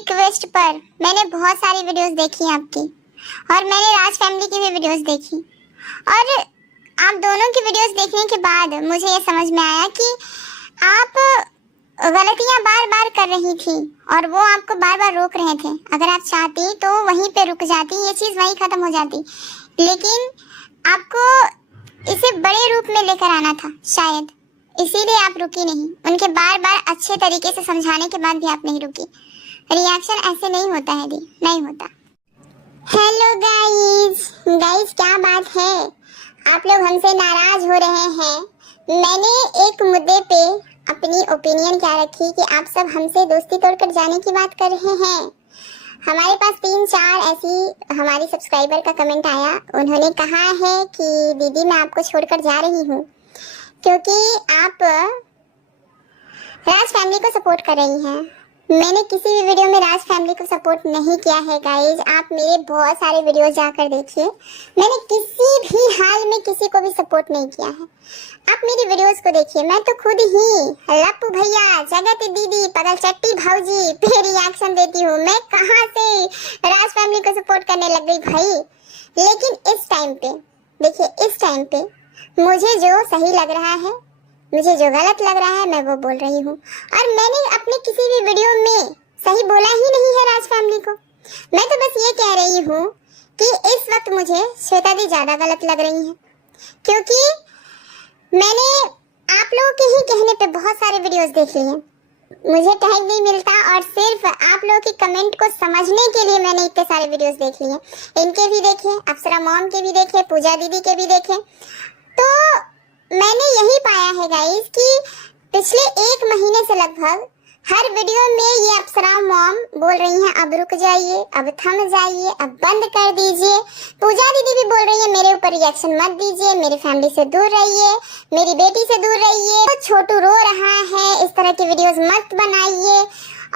Request पर मैंने बहुत सारी वीडियोस देखी आपकी और मैंने राज फैमिली की भी वीडियोस देखी और आप दोनों की वीडियोस देखने के बाद मुझे ये समझ में आया कि आप गलतियां बार बार कर रही थी और वो आपको बार बार रोक रहे थे। अगर आप चाहती तो वहीं पे रुक जाती, ये चीज़ वहीं ख़त्म हो जाती, लेकिन आपको इसे बड़े रूप में लेकर आना था शायद, इसीलिए आप रुकी नहीं। उनके बार बार अच्छे तरीके से समझाने के बाद भी आप नहीं रुकी। रिएक्शन ऐसे नहीं होता है दी, नहीं होता। हेलो गाइस, क्या बात है? आप लोग हमसे नाराज हो रहे हैं। मैंने एक मुद्दे पे अपनी ओपिनियन क्या रखी कि आप सब हमसे दोस्ती तोड़कर जाने की बात कर रहे हैं। हमारे पास 3-4 ऐसी हमारी सब्सक्राइबर का कमेंट आया। उन्होंने कहा है कि दीदी मैं आपको छोड़कर जा रही हूँ क्योंकि आप राज फैमिली को सपोर्ट कर रही हैं। मैंने किसी भी वीडियो में राज फैमिली को सपोर्ट नहीं किया है गाइज। आप मेरे बहुत सारे वीडियोस जाकर देखिए, मैंने किसी भी हाल में किसी को भी सपोर्ट नहीं किया है। आप मेरी वीडियोस को देखिए, मैं तो खुद ही लप्पू भैया, जगत दीदी, पगल चट्टी भाऊजी पे रिएक्शन देती हूँ। मैं कहाँ से राज फैमिली को सपोर्ट करने लग गई भाई। लेकिन इस टाइम पे देखिए, इस टाइम पे मुझे जो सही लग रहा है, मुझे जो गलत लग रहा है, मैं वो बोल रही हूँ। और मैंने अपने किसी भी वीडियो में सही बोला ही नहीं है राज फैमिली को। मैं तो बस ये कह रही हूँ कि इस वक्त मुझे श्वेता दी ज्यादा गलत लग रही है, क्योंकि मैंने आप लोगों के ही कहने पे बहुत सारे वीडियोस देख लिए। मुझे टैग नहीं मिलता और सिर्फ आप लोगों की कमेंट को समझने के लिए मैंने इतने सारे वीडियोस देख लिए। इनके भी देखे, अप्सरा मॉम के भी देखे, पूजा दीदी के भी देखे। तो मैंने यही पाया है गाइस कि पिछले 1 महीने से लगभग हर वीडियो में ये अप्सरा मॉम बोल रही हैं अब रुक जाइए, अब थम जाइए, अब बंद कर दीजिए। पूजा दीदी भी बोल रही है मेरे ऊपर रिएक्शन मत दीजिए, मेरी फैमिली से दूर रहिए, मेरी बेटी से दूर रहिए, तो छोटू रो रहा है, इस तरह की वीडियोस मत बनाइए।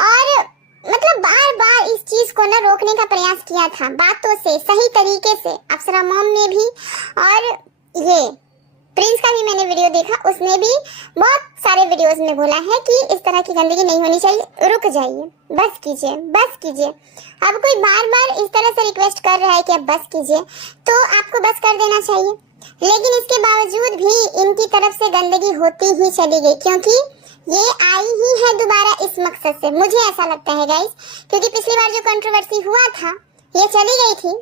और मतलब बार बार इस चीज को ना रोकने का प्रयास किया था बातों से, सही तरीके से। अप्सरा मॉम ने भी और ये प्रिंस का भी मैंने वीडियो देखा, उसने भी बहुत सारे वीडियोस में बोला है कि इस तरह की गंदगी नहीं होनी चाहिए, रुक जाइए, बस कीजिए, बस कीजिए। अब कोई बार बार इस तरह से रिक्वेस्ट कर रहा है कि अब बस कीजिए, तो आपको बस कर देना चाहिए। लेकिन इसके बावजूद भी इनकी तरफ से गंदगी होती ही चली गई, क्योंकि ये आई ही है दोबारा इस मकसद से, मुझे ऐसा लगता है गाइस। क्योंकि पिछली बार जो कंट्रोवर्सी हुआ था, ये चली गई थी,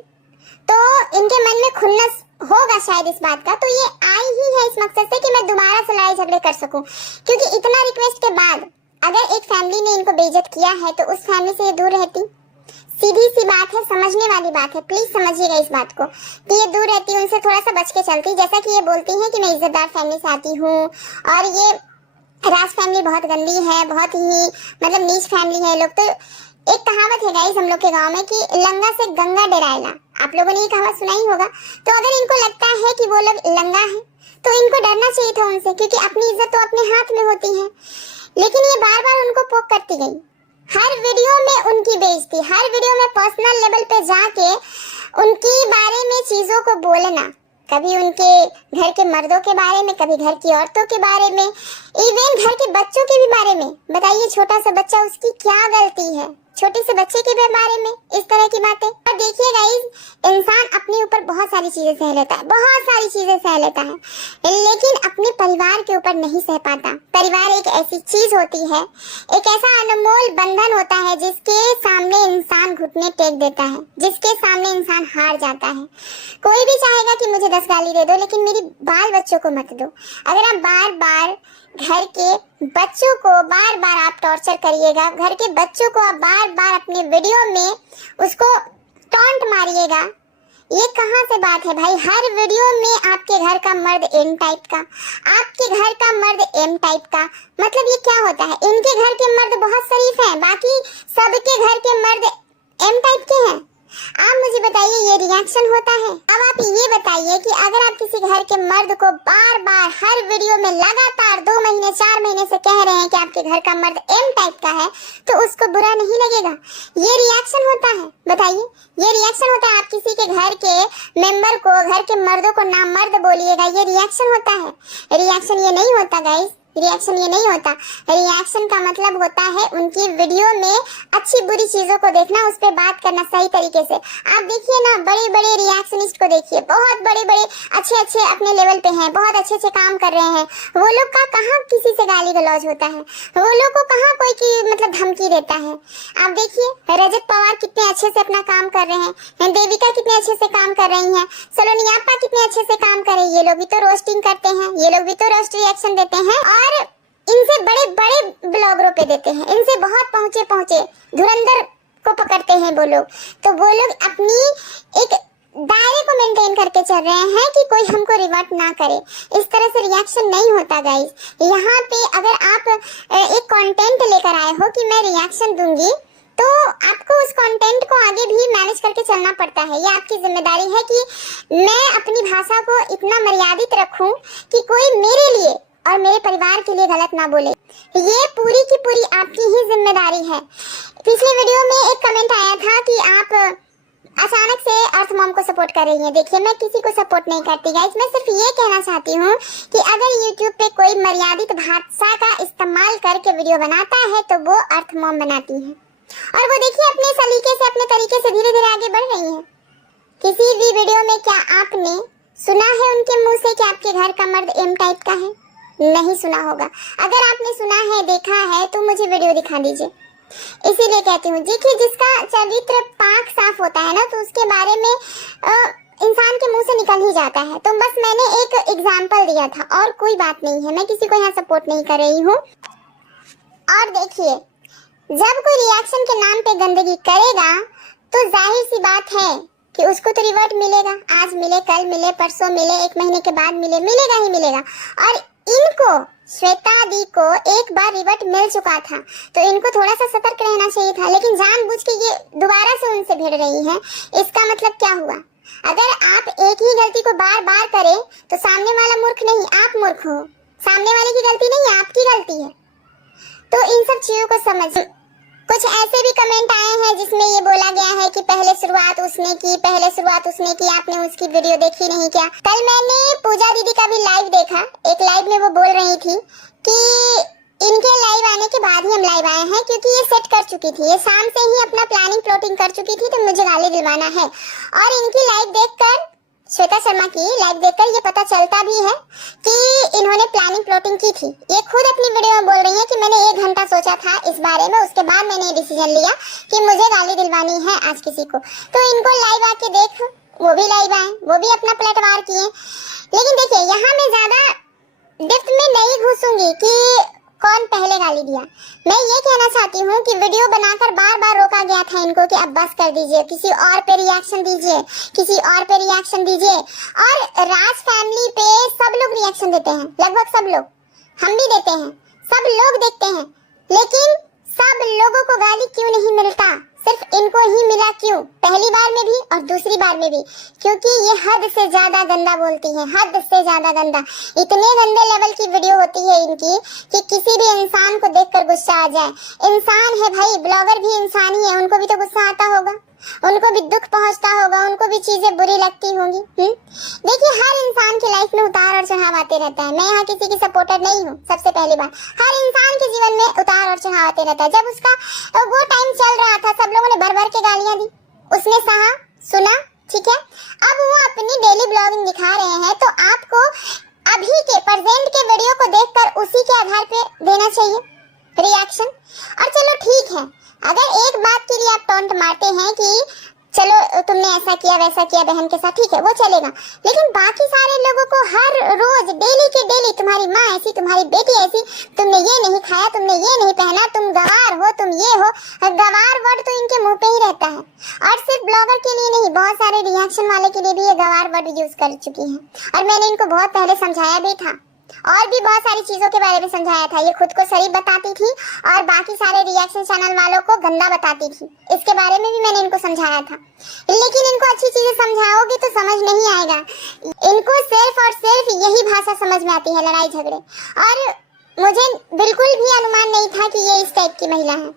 तो इनके मन में खुन्नस होगा शायद इस बात का, तो ये आई ही है इस मकसद से कि मैं दोबारा से लड़ाई झगड़े कर सकूं। क्योंकि इतना रिक्वेस्ट के बाद अगर एक फैमिली ने इनको बेइज्जत किया है तो उस फैमिली से ये दूर रहती। सीधी सी बात है, समझने वाली बात है, प्लीज समझिएगा इस बात को कि ये दूर रहती, उनसे थोड़ा सा बच के चलती। जैसा कि ये बोलती हैं कि मैं इज्जतदार फैमिली से आती हूँ और ये राज फैमिली बहुत गंदी है, बहुत ही मतलब नीच फैमिली है। लोग तो एक कहावत है गाइस हम लोग के गांव में कि लंगा से गंगा डराएला, आप लोगों ने ये कहावत सुना ही होगा। तो अगर इनको लगता है कि वो लोग लंगा है तो इनको डरना चाहिए था उनसे, क्योंकि अपनी इज्जत तो अपने हाथ में होती है। लेकिन ये बार बार उनको पोक करती गई, हर वीडियो में उनकी बेइज्जती, हर वीडियो में पर्सनल लेवल पे जाके उनकी बारे में चीजों को बोलना, कभी उनके घर के मर्दों के बारे में, कभी घर की औरतों के बारे में, इवन घर के बच्चों के भी बारे में। बताइए छोटा सा बच्चा, उसकी क्या गलती है? छोटे से बच्चे के बारे में इस तरह की बातें। और देखिए गाइस, इंसान अपने ऊपर बहुत सारी चीजें सह लेता है, बहुत सारी चीजें सह लेता है, लेकिन अपने परिवार के ऊपर नहीं सह पाता। परिवार एक ऐसी चीज होती है, एक ऐसा अनमोल बंधन होता है जिसके सामने इंसान घुटने टेक देता है, जिसके सामने इंसान हार जाता है। कोई भी चाहेगा कि मुझे 10 गाली दे दो, लेकिन मेरी बाल बच्चों को मत दो। अगर आप बार बार घर के बच्चों को बार बार आप टॉर्चर करिएगा, घर के बच्चों को आप बार बार अपने वीडियो में उसको टॉन्ट मारिएगा, ये कहाँ से बात है भाई? हर वीडियो में आपके घर का मर्द एम टाइप का, आपके घर का मर्द एम टाइप का, मतलब ये क्या होता है? इनके घर के मर्द बहुत शरीफ हैं, बाकी सबके घर के मर्द एम टाइप के हैं। आप मुझे बताइए, ये रिएक्शन होता है? अब आप ये बताइए कि अगर आप किसी घर के मर्द को बार बार हर वीडियो में लगातार 2 महीने 4 महीने से कह रहे हैं कि आपके घर का मर्द एम टाइप का है, तो उसको बुरा नहीं लगेगा? ये रिएक्शन होता है? बताइए, ये रिएक्शन होता है? आप किसी के घर के मेंबर को, घर के मर्दों को नामर्द बोलिएगा, ये रिएक्शन होता है? रिएक्शन ये नहीं होता गाइस। रिएक्शन ये नहीं होता। रिएक्शन का मतलब होता है उनकी वीडियो में अच्छी बुरी चीजों को देखना, उस पर बात करना सही तरीके से। आप देखिए ना, बड़े बड़े रिएक्शनिस्ट को देखिए, बहुत बड़े बड़े अच्छे अच्छे अपने लेवल पे हैं, बहुत अच्छे अच्छे काम कर रहे हैं, वो लोग का कहाँ किसी से गाली गलौज होता है, वो लोग को कहाँ कोई की मतलब धमकी देता है। आप देखिए रजत पवार कितने अच्छे से अपना काम कर रहे हैं, देविका कितने अच्छे से काम कर रही है, सलोनी याप्पा कितने अच्छे से काम कर रही है। ये लोग भी तो रोस्टिंग करते हैं, ये लोग भी तो रोस्ट रिएक्शन देते हैं, और इनसे बड़े बड़े ब्लॉगरों पे देते हैं, इनसे बहुत पहुंचे पहुंचे धुरंधर को पकड़ते हैं वो लोग। तो वो लोग अपनी एक दायरे को मेंटेन करके चल रहे हैं कि कोई हमको रिवर्ट ना करे। इस तरह से रिएक्शन नहीं होता गाइस। यहाँ पे अगर आप एक कंटेंट लेकर आए हो कि मैं रिएक्शन दूंगी, तो आपको उस कंटेंट को आगे भी मैनेज करके चलना पड़ता है। ये आपकी जिम्मेदारी है कि मैं अपनी भाषा को इतना मर्यादित रखूं कि कोई मेरे लिए और मेरे परिवार के लिए गलत ना बोले। ये पूरी की पूरी आपकी ही जिम्मेदारी है। पिछले वीडियो में एक कमेंट आया था कि आप अचानक से अर्थ मॉम को सपोर्ट कर रही हैं। देखिए, मैं किसी को सपोर्ट नहीं करती गाइस, मैं सिर्फ ये कहना चाहती हूँ कि अगर YouTube पे कोई मर्यादित भाषा का इस्तेमाल करके वीडियो बनाता है तो वो अर्थ मॉम बनाती है, और वो देखिए अपने सलीके से, अपने तरीके से धीरे धीरे आगे बढ़ रही है। किसी भी वीडियो में क्या आपने सुना है उनके मुंह से कि आपके घर का मर्द एम टाइप का है? नहीं सुना होगा। अगर आपने सुना है, देखा है, तो मुझे वीडियो दिखा दीजिए। इसीलिए कहती हूँ, देखिए जिसका चरित्र पाक साफ होता है ना, तो उसके बारे में इंसान के मुंह से निकल ही जाता है। तो बस मैंने एक एग्जाम्पल दिया था, और कोई बात नहीं है। मैं किसी को यहाँ सपोर्ट नहीं कर रही हूँ। और देखिए, जब कोई रिएक्शन के नाम पे गंदगी करेगा तो जाहिर सी बात है कि उसको तो रिवर्ट मिलेगा। आज मिले, कल मिले, परसों मिले, एक महीने के बाद मिले, मिलेगा ही मिलेगा। और इनको, श्वेता दी को एक बार रिवर्ट मिल चुका था, तो इनको थोड़ा सा सतर्क रहना चाहिए था। लेकिन जानबूझ के ये दोबारा से उनसे भिड़ रही हैं। इसका मतलब क्या हुआ? अगर आप एक ही गलती को बार बार करें तो सामने वाला मूर्ख नहीं, आप मूर्ख हो। सामने वाले की गलती नहीं है, आपकी गलती है। तो इन सब चीजों को समझ। कुछ ऐसे भी कमेंट आए हैं जिसमें ये बोला गया है कि पहले शुरुआत उसने की, पहले शुरुआत उसने की, आपने उसकी वीडियो देखी नहीं क्या? कल मैंने पूजा दीदी का भी लाइव देखा। एक लाइव में वो बोल रही थी कि इनके लाइव आने के बाद ही हम लाइव आए हैं, क्योंकि ये सेट कर चुकी थी, ये शाम से ही अपना प्लानिंग प्लॉटिंग कर चुकी थी, तो मुझे गाली दिलवाना है। और इनकी लाइव देखकर, श्वेता शर्मा की लाइव देखकर ये पता चलता भी है कि इन्होंने प्लानिंग प्लॉटिंग की थी। ये खुद अपनी वीडियो में बोल रही है कि मैंने 1 घंटा सोचा था इस बारे में, उसके बाद मैंने ये डिसीजन लिया कि मुझे गाली दिलवानी है आज किसी को। तो इनको लाइव आके देख, वो भी लाइव आए, वो भी अपना पलटवार किए। लेकिन देखिए, यहाँ मैं ज्यादा डेप्थ में नहीं घुसूंगी कि कौन पहले गाली दिया। मैं ये कहना चाहती हूँ कि वीडियो बनाकर बार बार रोका गया था इनको कि अब बस कर दीजिए, किसी और पे रिएक्शन दीजिए, किसी और पे रिएक्शन दीजिए। और राज फैमिली पे सब लोग रिएक्शन देते हैं, लगभग सब लोग, हम भी देते हैं, सब लोग देखते हैं। लेकिन सब लोगों को गाली क्यों नहीं मिलता? सिर्फ इनको ही मिला क्यों? पहली बार में भी और दूसरी बार में भी, क्योंकि ये हद से ज्यादा गंदा बोलती हैं, हद से ज्यादा गंदा। इतने गंदे लेवल की वीडियो होती है इनकी कि किसी भी इंसान को देखकर गुस्सा आ जाए। इंसान है भाई, ब्लॉगर भी इंसान ही है, उनको भी तो गुस्सा आता होगा, उनको भी दुख पहुंचता होगा, उनको भी चीजें बुरी लगती होंगी। देखिए, हर इंसान की लाइफ में उतार और चढ़ाव आते रहता है। मैं यहाँ किसी की सपोर्टर नहीं हूँ। सबसे पहली बात, हर इंसान के जीवन में उतार और चढ़ाव आते रहता है। जब उसका वो टाइम चल रहा था, सब लोगों ने भर भर के गालियां दी, उसने सहा, सुना, ठीक है। अब वो अपनी डेली ब्लॉगिंग दिखा रहे हैं, तो आपको अभी के प्रेजेंट के वीडियो को देखकर उसी के आधार पे देना चाहिए रिएक्शन। और चलो ठीक है, अगर एक बात के लिए आप टॉन्ट मारते हैं कि चलो तुमने ऐसा किया वैसा किया बहन के साथ, ठीक है, वो चलेगा। लेकिन बाकी सारे लोगों को हर रोज डेली के डेली तुम्हारी माँ ऐसी, तुम्हारी बेटी ऐसी, तुमने ये नहीं खाया, तुमने ये नहीं पहना, तुम गवार हो, तुम ये हो। गवार वर्ड तो इनके मुंह पे ही रहता है। और सिर्फ ब्लॉगर के लिए नहीं, बहुत सारे रिएक्शन वाले के लिए भी ये गवार वर्ड यूज कर चुकी है। और मैंने इनको बहुत पहले समझाया भी था, और भी बहुत सारी चीजों के बारे में समझाया था। ये खुद को सही बताती थी और बाकी सारे रिएक्शन चैनल वालों को गंदा बताती थी। इसके बारे में भी मैंने इनको समझाया था। लेकिन इनको अच्छी चीजें समझाओगे तो समझ नहीं आएगा। इनको सिर्फ और सिर्फ यही भाषा समझ में आती है, लड़ाई झगड़े। और मुझे बिल्कुल भी अनुमान नहीं था कि ये इस टाइप की महिला है,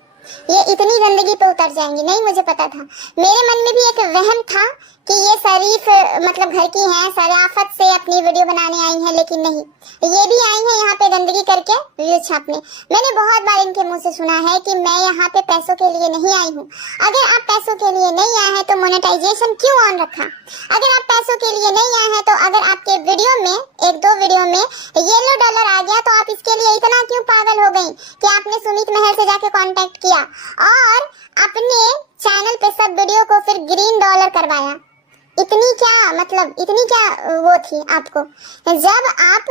ये इतनी गंदगी पे उतर जाएंगी। नहीं मुझे पता था, मेरे मन में भी एक वहम था कि ये शरीफ मतलब घर की हैं, शराफत से अपनी वीडियो बनाने आई हैं, लेकिन नहीं, ये भी आई हैं यहाँ पे गंदगी करके व्यूज छापने। मैंने बहुत बार इनके मुंह से सुना है कि मैं यहाँ पे पैसों के लिए नहीं आई हूँ। अगर आप पैसों के लिए नहीं आए हैं तो मोनेटाइजेशन क्यों ऑन रखा? अगर आप पैसों के लिए नहीं आए हैं तो अगर आपके वीडियो में, एक दो वीडियो में येलो डॉलर आ गया तो आप इसके लिए इतना क्यों पागल हो गई कि आपने सुमित महल से जाके कांटेक्ट किया और अपने चैनल पे सब वीडियो को फिर ग्रीन डॉलर करवाया? इतनी क्या वो थी आपको? जब आप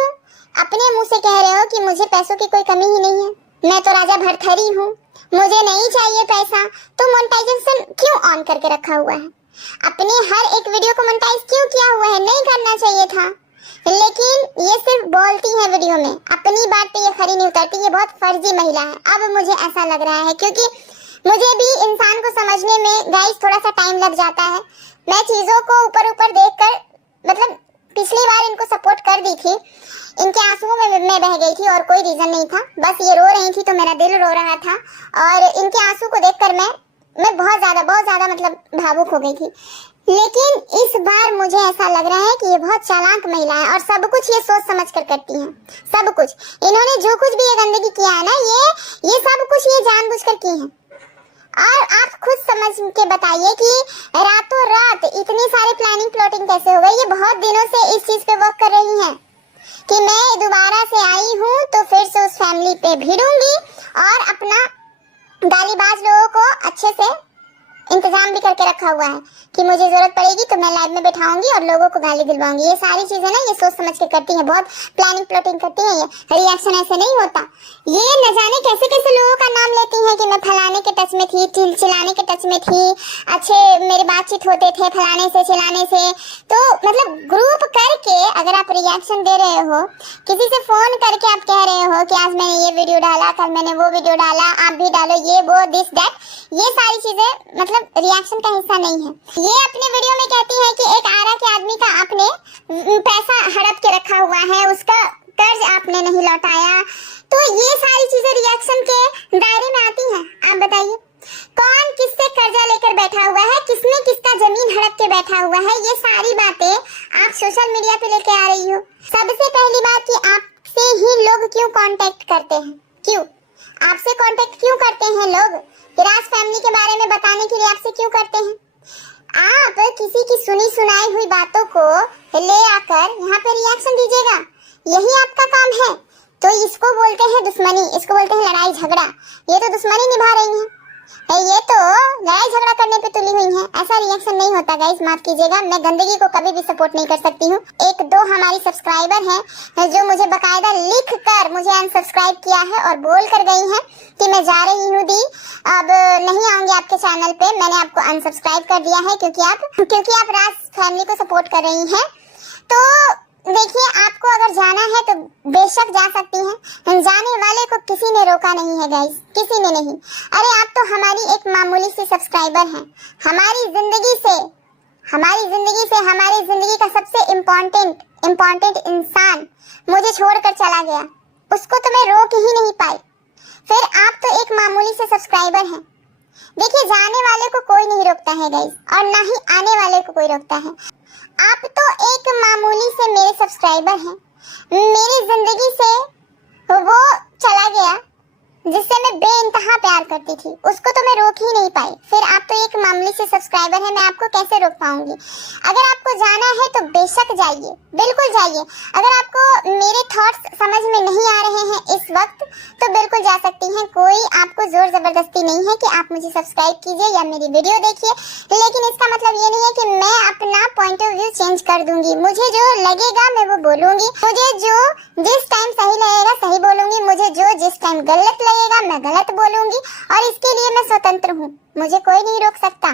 अपने मुंह से कह रहे हो कि मुझे पैसों की कोई कमी ही नहीं है, मैं तो राजा भरथरी हूँ, मुझे नहीं चाहिए पैसा, तो मोनेटाइजेशन क्यों ऑन करके रखा हुआ है? अपने हर एक वीडियो को मोनेटाइज क्यों किया हुआ है? नहीं करना चाहिए था। लेकिन ये सिर्फ बोलती है वीडियो में, अपनी बात पे ये खरी नहीं उतरती। ये बहुत फर्जी महिला है। अब मुझे ऐसा लग रहा है, क्योंकि मुझे भी इंसान को समझने में गाइस थोड़ा सा टाइम लग जाता है। मैं चीजों को ऊपर ऊपर देखकर, मतलब पिछली बार इनको सपोर्ट कर दी थी, इनके आंसुओं में मैं बह गई थी और कोई रीजन नहीं था, बस ये रो रही थी तो मेरा दिल रो रहा था और इनके आंसू को देखकर मैं बहुत ज्यादा मतलब भावुक हो गई थी। लेकिन इस बार मुझे ऐसा लग रहा है कि ये बहुत चालाक महिला है और सब कुछ ये सोच समझ कर करती है। सब कुछ इन्होंने जो कुछ भी ये गंदगी किया है ना, ये सब कुछ ये जानबूझकर की है। और आप खुद समझ के बताइए कि रातों रात इतनी सारी प्लानिंग प्लॉटिंग कैसे हो गई? ये बहुत दिनों से इस चीज पे वर्क कर रही हैं कि मैं दोबारा से आई हूँ तो फिर से उस फैमिली पे भिड़ूंगी और अपना गालीबाज लोगों को अच्छे से इंतजाम भी करके रखा हुआ है कि मुझे जरूरत पड़ेगी तो मैं लाइव में बैठाऊंगी और लोगों को गाली दिलवाऊंगी। ये सारी चीजें ना ये सोच समझ के करती हैं, बहुत प्लानिंग प्लॉटिंग करती हैं। ये रिएक्शन ऐसे नहीं होता। ये न जाने कैसे कैसे लोगों का नाम लेती हैं कि मैं फलाने के टच में थी, चिल्लाने के टच में थी, अच्छे मेरे बातचीत होते थे फलाने से चिल्लाने से। तो मतलब ग्रुप करके अगर आप रिएक्शन दे रहे हो, किसी से फोन करके आप कह रहे हो कि आज मैंने ये वीडियो डाला, कल मैंने वो वीडियो डाला, आप भी डालो, ये वो दिस दैट, ये सारी चीजें मतलब रिएक्शन का हिस्सा नहीं है। ये अपने वीडियो में कहती है कि एक आरा के आदमी का आपने पैसा हड़प के रखा हुआ है, उसका कर्ज आपने नहीं लौटाया। तो ये सारी चीजें रिएक्शन के दायरे में आती हैं। आप बताइए कौन किससे कर्जा लेकर बैठा हुआ है, किसने किसका जमीन हड़प के बैठा हुआ है, ये सारी बातें आप सोशल मीडिया पे लेके आ रही हो। सबसे पहली बात कि आपसे ही लोग क्यों कांटेक्ट करते हैं? क्यों आपसे कांटेक्ट क्यों करते हैं लोग? राज फैमिली के बारे में बताने के लिए आपसे क्यों करते हैं? आप किसी की सुनी सुनाई हुई बातों को ले आकर यहाँ पे रिएक्शन दीजिएगा, यही आपका काम है। तो इसको बोलते हैं दुश्मनी, इसको बोलते हैं लड़ाई झगड़ा। ये तो दुश्मनी निभा रही हैं, ये तो लड़ाई झगड़ा करने पे तुली हुई हैं। ऐसा रिएक्शन नहीं होता गाइस, माफ कीजिएगा, मैं गंदगी को कभी भी सपोर्ट नहीं कर सकती हूँ। एक दो हमारी सब्सक्राइबर हैं जो मुझे बकायदा लिख कर मुझे अनसब्सक्राइब किया है और बोल कर गई हैं कि मैं जा रही हूँ दी, अब नहीं आऊंगी आपके चैनल पे, मैंने आपको अनसब्सक्राइब कर दिया है क्योंकि आप राज फैमिली को सपोर्ट कर रही हैं। तो देखिए, आपको अगर जाना है तो बेशक जा सकती हैं, जाने वाले को किसी ने रोका नहीं है गाइस, किसी ने नहीं। अरे आप तो हमारी एक मामूली सी सब्सक्राइबर हैं, हमारी जिंदगी से हमारी जिंदगी का सबसे इम्पोर्टेंट इंसान मुझे छोड़कर चला गया, उसको तो मैं रोक ही नहीं पाई, फिर आप तो एक मामूली से सब्सक्राइबर हैं। देखिए, जाने वाले को कोई नहीं रोकता है गाइस, और ना ही आने वाले को कोई रोकता है। आप तो एक मामूली से मेरे सब्सक्राइबर हैं, मेरी जिंदगी से वो चला गया जिससे मैं बेइंतहा प्यार करती थी, उसको तो मैं रोक ही नहीं पाई, फिर आप तो एक मामूली से सब्सक्राइबर हैं, मैं आपको कैसे रोक पाऊंगी? अगर आपको जाना है तो बेशक जाइए, बिल्कुल जाइए। अगर आपको मेरे थॉट्स समझ में नहीं आ रहे हैं इस वक्त तो बिल्कुल जा सकती हैं, कोई आपको जोर जबरदस्ती नहीं है कि आप मुझे सब्सक्राइब कीजिए या मेरी वीडियो देखिए। लेकिन इसका मतलब ये नहीं है कि मैं अपना पॉइंट ऑफ व्यू चेंज कर दूंगी, मुझे जो लगेगा मैं वो बोलूंगी, मुझे जो जिस टाइम सही लगेगा सही बोलूंगी, मुझे जो जिस टाइम गलत लगेगा मैं गलत बोलूंगी, और इसके लिए मैं स्वतंत्र हूँ, मुझे कोई नहीं रोक सकता।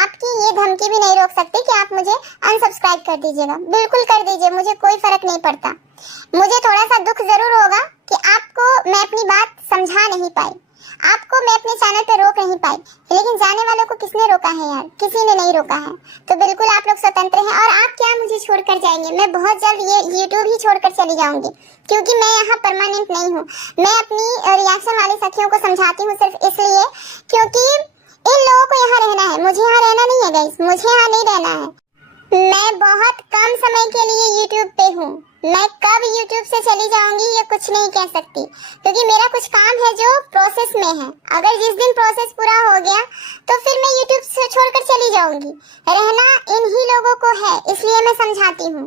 आपकी ये धमकी भी नहीं रोक सकती कि आप मुझे अनसब्सक्राइब कर दीजिएगा, बिल्कुल कर दीजिए, मुझे कोई फर्क नहीं पड़ता। मुझे थोड़ा सा दुख जरूर होगा कि आपको मैं अपनी बात समझा नहीं पाई, आपको मैं अपने चैनल पे रोक नहीं पाई, लेकिन जाने वालों को किसने रोका है यार? किसी ने नहीं रोका है। तो बिल्कुल आप लोग स्वतंत्र हैं, और आप क्या मुझे छोड़कर जाएंगे? मैं बहुत जल्द ये यूट्यूब ही छोड़कर चली जाऊंगी, क्योंकि मैं यहाँ परमानेंट नहीं हूँ। मैं अपनी रिएक्शन वाली सखियों को समझाती हूँ सिर्फ इसलिए क्योंकि इन लोगों को यहाँ रहना है, मुझे यहाँ रहना नहीं है गाइस, मुझे यहाँ नहीं रहना है। मैं बहुत कम समय के लिए YouTube पे हूँ। मैं कब YouTube से चली जाऊंगी ये कुछ नहीं कह सकती, क्योंकि मेरा कुछ काम है जो प्रोसेस में है। अगर जिस दिन प्रोसेस पूरा हो गया तो फिर मैं YouTube से छोड़कर चली जाऊंगी। रहना इन्हीं लोगों को है, इसलिए मैं समझाती हूँ।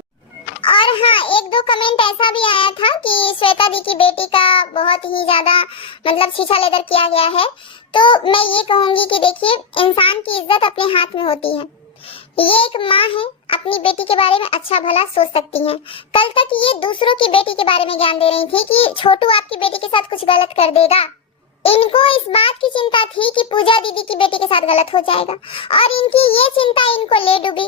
और हाँ, एक दो कमेंट ऐसा भी आया था कि श्वेता दी की बेटी का बहुत ही ज्यादा मतलब शीशा लेदर किया गया है। तो मैं ये कहूंगी कि देखिए, इंसान की इज्जत अपने हाथ में होती है। ये एक माँ है, अपनी बेटी के बारे में अच्छा भला सोच सकती हैं। कल तक ये दूसरों की बेटी के बारे में ज्ञान दे रही थी कि छोटू आपकी बेटी के साथ कुछ गलत कर देगा। इनको इस बात की चिंता थी कि पूजा दीदी की बेटी के साथ गलत हो जाएगा, और इनकी ये चिंता इनको ले डूबी।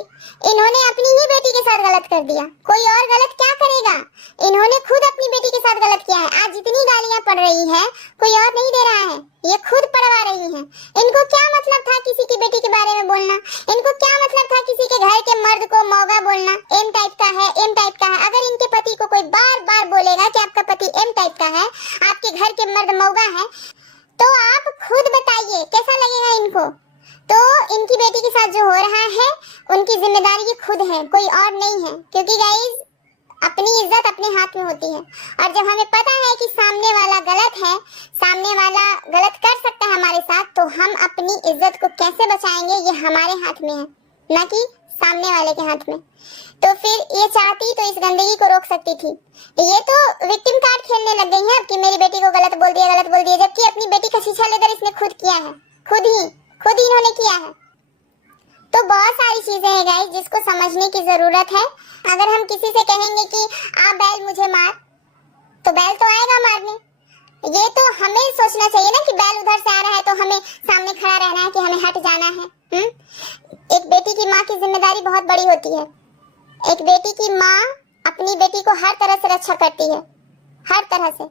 इन्होंने अपनी ही बेटी के साथ गलत कर दिया। कोई और गलत क्या करेगा? इन्होंने खुद अपनी बेटी के साथ गलत किया है। आज जितनी गालियां पड़ रही है कोई और नहीं दे रहा है, ये खुद पड़वा रही है। इनको क्या मतलब था किसी की बेटी के बारे में बोलना? इनको क्या मतलब था किसी के घर के मर्द को मौगा बोलना? एम टाइप का है, एम टाइप का है। अगर इनके पति को कोई बार बार बोलेगा कि आपका पति एम टाइप का है, आपके घर के मर्द मौगा है, तो आप खुद बताइए कैसा लगेगा इनको। तो इनकी बेटी के साथ जो हो रहा है उनकी जिम्मेदारी ये खुद है, कोई और नहीं है। क्योंकि गाइस, अपनी इज्जत अपने हाथ में होती है, और जब हमें पता है कि सामने वाला गलत है, सामने वाला गलत कर सकता है हमारे साथ, तो हम अपनी इज्जत को कैसे बचाएंगे ये हमारे हाथ में है, ना कि सामने वाले के हाथ में। तो फिर ये चाहती तो इस गंदगी को रोक सकती थी। ये तो विक्टिम कार्ड खेलने लग गई है कि मेरी बेटी को गलत बोल दिया, जबकि अपनी बेटी का शीशा लेकर इसने खुद किया है, खुद ही इन्होंने किया है। तो बहुत सारी चीजें हैं गाइस जिसको समझने की जरूरत है। अगर हम किसी से कहेंगे कि आ बैल मुझे मार, तो बैल तो आएगा मारने। ये तो हमें सोचना चाहिए ना कि बैल उधर से आ रहा है तो हमें सामने खड़ा रहना है कि हमें हट जाना है। एक बेटी की माँ की जिम्मेदारी बहुत बड़ी होती है। एक बेटी की माँ अपनी बेटी को हर तरह से रक्षा करती है, हर तरह से।